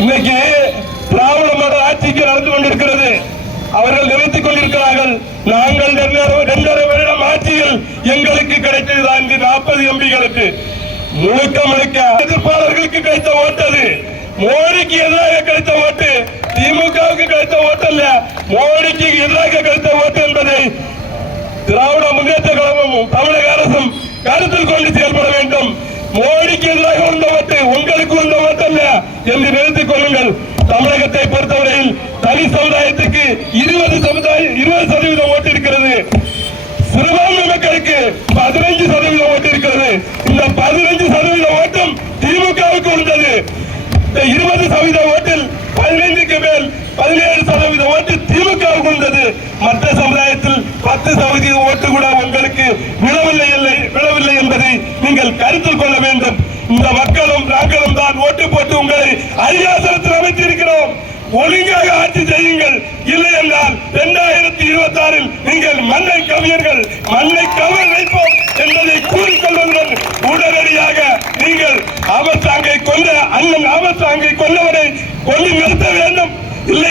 இன்னைக்கு திராவிட மாடல் ஆட்சிக்கு நடந்து கொண்டிருக்கிறது. அவர்கள் நிறைத்துக் கொண்டிருக்கிறார்கள் நாங்கள் ரெண்டரை வருடம் ஆட்சியில் எங்களுக்கு கிடைத்தது நாற்பது எம்பிகளுக்கு. முழுக்க முழுக்க எதிர்ப்பாளர்களுக்கு கிடைத்த ஓட்டது மோடிக்கு எதிராக கிடைத்த ஓட்டு. திமுகவுக்கு கிடைத்த ஓட்டு அல்ல. மோடிக்கு எதிராக கிடைத்த ஓட்டு என்பதை திராவிட முன்னேற்ற கழகமும் தமிழக அரசும் கருத்தில் கொண்டு செயல்பட வேண்டும். மோடிக்கு எதிராக வந்த ஓட்டு உங்களுக்கு வந்த ஓட்டு அல்ல என்று நிறுத்தி தமிழகத்தை பொறுத்தவரையில் தனி சமுதாயத்துக்கு இருபது சமுதாயம் இருபது சதவீதம் ஓட்டு இருக்கிறது. சிறுபான்மை மக்களுக்கு பதினைஞ்சு சதவீதம் ஓட்டு இருக்கிறது. இந்த பதினைஞ்சு சதவீத ஓட்டும் திமுகவுக்கு உள்ளது இந்த இருபது சதவீத ஓட்டில் பதினைந்துக்கு மேல் பதினேழு சதவீத ஓட்டு திமுகவுக்கு உள்ளது மற்ற சமுதாயத்தில் பத்து சதவீத ஓட்டு கூட உங்களுக்கு விழவில்லை இல்லை விழவில்லை என்பதை நீங்கள் கருத்தில் கொள்ள வேண்டும். இந்த மக்களும் நாங்களும் தான் ஓட்டு போட்டு உங்களை அரியாசனத்தில் ஒழுங்காக ஆட்சி செய்யுங்கள். இல்லை என்றால் இரண்டாயிரத்தி இருபத்தி ஆறில் நீங்கள் மண்ணை கவியர்கள் மண்ணை கவிழ் வைப்போம் என்பதை கூறிக்கொள்வதுடன் உடனடியாக நீங்கள் ஆமத்தாங்கை கொல்ல அண்ணன் ஆமத்தாங்கை கொல்லவரை கொல்லுங்கள்.